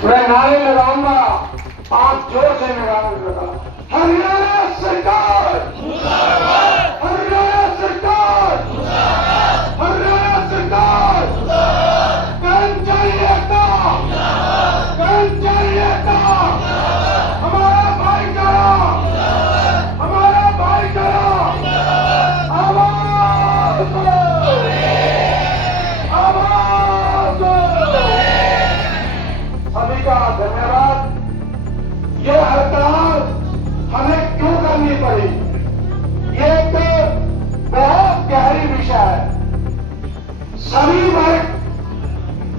मैं नारे लगाऊंगा, आप जोर से नारे लगा। हरियाणा सरकार, हरियाणा सरकार, हरियाणा सरकार, कर्मचारी एकता, कर्मचारी एकता, हमारा भाईचारा, हमारा भाईचारा, आवाज दो, आवाज दो। सभी का धन्यवाद। ये हड़ताल हमें क्यों करनी पड़ी, ये एक बहुत गहरी विषय है। सभी वर्ग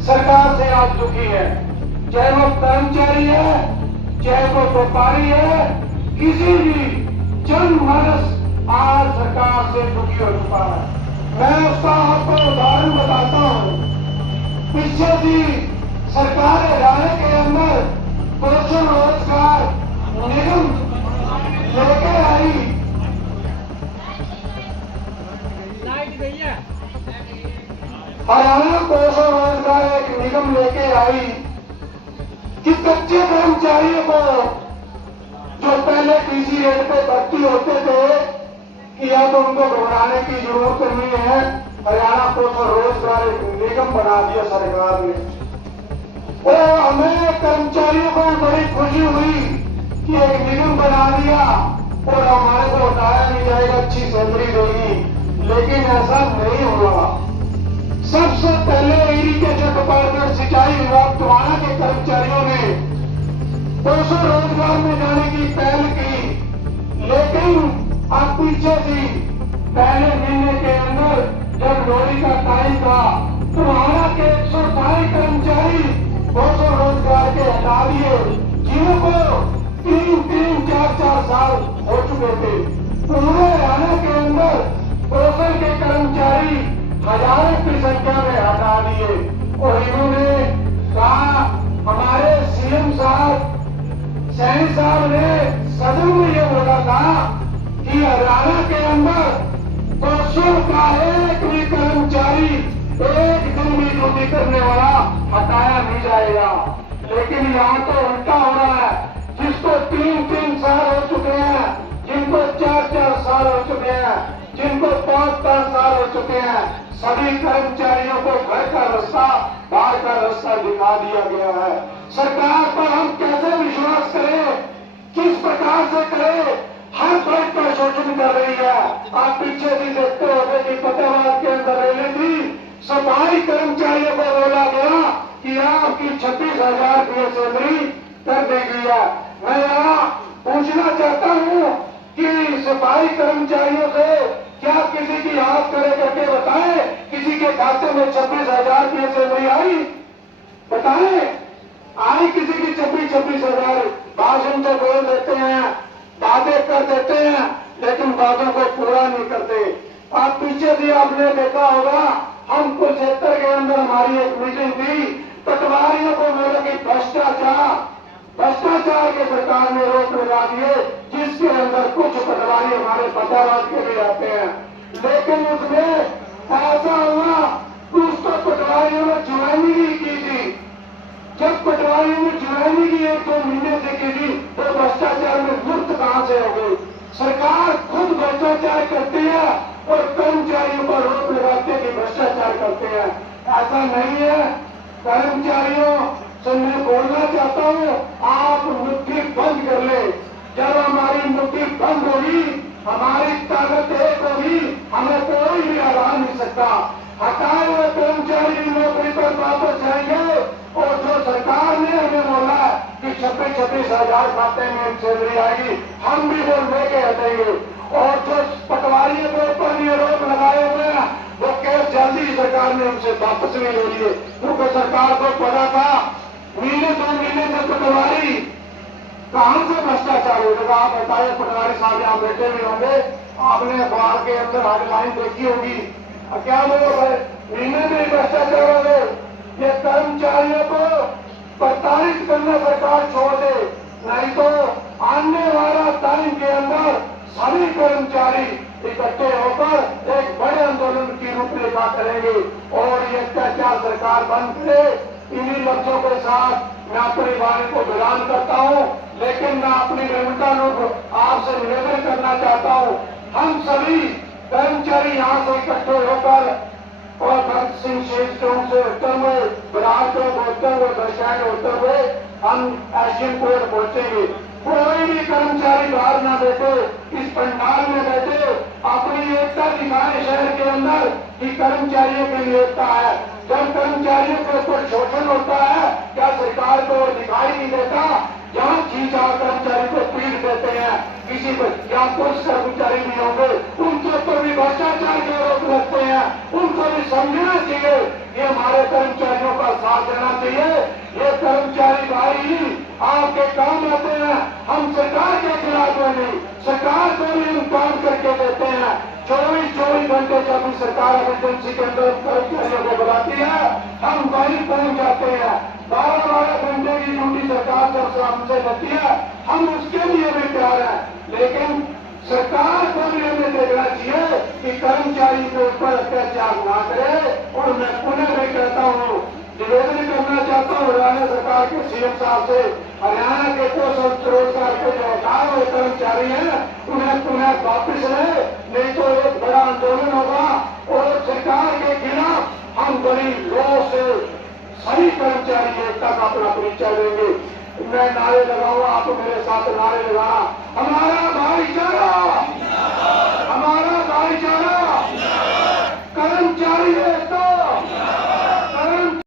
सरकार से आज दुखी है, चाहे वो कर्मचारी है, चाहे वो व्यापारी है, किसी भी जनमानस आज सरकार से दुखी हो चुका है। मैं उसका आपको उदाहरण बताता हूं। पीछे भी सरकार हरियाणा के अंदर कौशल रोजगार निगम लेकर आई, हरियाणा कौशल रोजगार एक निगम लेके आई कि कच्चे कर्मचारियों को जो पहले टीसी रेट पे भर्ती होते थे कि अब उनको घबराने की जरूरत नहीं है। हरियाणा कौशल रोजगार एक निगम बना दिया सरकार ने। और हमें कर्मचारियों को बड़ी खुशी हुई कि एक निगम बना दिया और हमारे को हटाया नहीं जाएगा, अच्छी सैलरी देगी। लेकिन ऐसा नहीं हुआ। सबसे पहले इरिगेशन डिपार्टमेंट सिंचाई विभाग टोहाना के कर्मचारियों ने कौशल रोजगार में जाने की पहल की। लेकिन अब पीछे से पहले महीने के अंदर जब लोहड़ी का टाइम था, टोहाना के 128 कर्मचारी कौशल रोजगार के हटा दिए, जिनको 3-4 साल हो चुके थे। पूरे हरियाणा के अंदर कौशल के कर्मचारी हजारों की संख्या में हटा दिए। और इन्होंने कहा, हमारे सीएम साहब सैनी साहब ने सदन में ये बोला था कि हरियाणा के अंदर कौशल का एक भी कर्मचारी एक दिन भी ड्यूटी करने वाला हटाया नहीं जाएगा। लेकिन यहाँ तो उल्टा हो रहा है। जिसको 3-3 साल हो चुके हैं, जिनको 4-4 साल हो चुके हैं, जिनको 5-5 साल हो चुके हैं, सभी कर्मचारियों को घर का रास्ता, बाहर का रास्ता दिखा दिया गया है। सरकार पर हम कैसे विश्वास करें, किस प्रकार से करें? हर वर्ग पर शोषण कर रही है। आप पीछे भी देखते होंगे कि फतेहाबाद के अंदर रैली थी, सफाई कर्मचारियों को बोला गया कि आपकी 26,000 रुपये सैलरी कर देगी है। मैं यहाँ पूछना चाहता हूँ कि सफाई कर्मचारियों से क्या किसी की हाथ खड़े करके बताएं, किसी के खाते में 26,000 रुपये सैलरी आई? बताएं, आई किसी की 26,000? भाषण तो बोल देते हैं, बातें कर देते हैं, लेकिन बातों को पूरा नहीं करते। आप पीछे भी आपने देखा होगा, हम कुरुक्षेत्र के अंदर हमारी एक मीटिंग थी, पटवारियों को बोला कि भ्रष्टाचार के सरकार ने रोक लगा दिए, जिसके अंदर कुछ पटवारी हमारे फतेहाबाद के भी आते हैं। लेकिन उसमें ऐसा हुआ कि उसको पटवारियों ने ज्वाइनिंग ही की थी। जब पटवारियों ने ज्वाइनिंग की 1-2 महीने से की थी, तो भ्रष्टाचार में मुक्त कहां से हो गई? सरकार खुद भ्रष्टाचार करती है और कर्मचारियों पर रोक लगाते कि भ्रष्टाचार करते हैं। ऐसा नहीं है। कर्मचारियों से मैं बोलना चाहता हूँ, आप मुट्ठी बंद कर ले। जब हमारी मुट्ठी बंद होगी, हमारी ताकत एक होगी, हमें कोई भी हरा नहीं सकता। हटाए हुए कर्मचारी नौकरी पर वापस जाएंगे और जो सरकार ने हमें बोला कि 26,000 खाते में सैलरी आएगी, हम भी वो लेके हटेंगे। और जो पटवारियों के ऊपर ये रोक लगाए हुए हैं, वो केस जल्दी सरकार ने उनसे वापस भी ले लिए, क्योंकि सरकार को पता था महीने 2 महीने से पटवारी कहां से भ्रष्टाचार हो जाएगा। आप बताइए, पटवारी साहब यहाँ बैठे भी होंगे, आपने अखबार के अंदर हेडलाइन देखी होगी, क्या बोलो भाई, महीने में भ्रष्टाचार हो गए। ये कर्मचारियों को प्रताड़ित करना सरकार छोड़ दे, नहीं तो आने वाला टाइम के अंदर सभी कर्मचारी इकट्ठे होकर एक बड़े आंदोलन की रूपरेखा करेंगे और ये अत्याचार सरकार बंद करे। इन्हीं लक्ष्यों को साथ मैं अपनी वाणी को विराम करता हूं, लेकिन मैं अपनी विनम्रता रूप आपसे निवेदन करना चाहता हूं। हम सभी कर्मचारी यहाँ से इकट्ठे होकर और भगत सिंह शेष चौक से होते हुए, विराट चौक होते हुए, बस स्टैंड होते हुए हम एशियन कोर्ट पहुंचेंगे। कोई भी कर्मचारी बाहर ना बैठे, इस पंडाल में बैठे अपनी एकता दिखाए शहर के अंदर कि कर्मचारियों की एकता है। जब कर्मचारियों के ऊपर शोषण होता है, क्या सरकार को दिखाई नहीं देता? जहां खींचा कर्मचारी को पीट देते हैं, किसी पर क्या पुरुष कर्मचारी भी होंगे, उनके ऊपर भी भ्रष्टाचार के आरोप लगते हैं। उनको भी समझना चाहिए, ये हमारे कर्मचारियों का साथ देना चाहिए। ये कर्मचारी भाई आपके काम आते हैं, हम सरकार के खिलाफ नहीं, सरकार को भी हम काम करके देते हैं। 24 घंटे जब भी सरकार इमरजेंसी के अंदर कर्मचारियों को बुलाती है, हम वहीं पहुंच जाते हैं। 12 घंटे की ड्यूटी सरकार जब से हमसे लेती है, हम उसके लिए भी तैयार हैं। लेकिन सरकार को भी हमें देखना चाहिए कि कर्मचारी के ऊपर अत्याचार ना करे। और मैं पुनः भी कहता हूँ, निवेदन करना चाहता हूँ हरियाणा सरकार के सीएम साहब से, हरियाणा के कुछ रोजगार के जो हटाए हुए कर्मचारी हैं, उन्हें पुनः वापिस ले, नहीं तो एक बड़ा आंदोलन होगा और सरकार के खिलाफ हम बड़ी लो से सभी कर्मचारी एकता का अपना परिचय देंगे। मैं नारे लगाऊंगा, आप मेरे साथ नारे लगाना, हमारा भाईचारा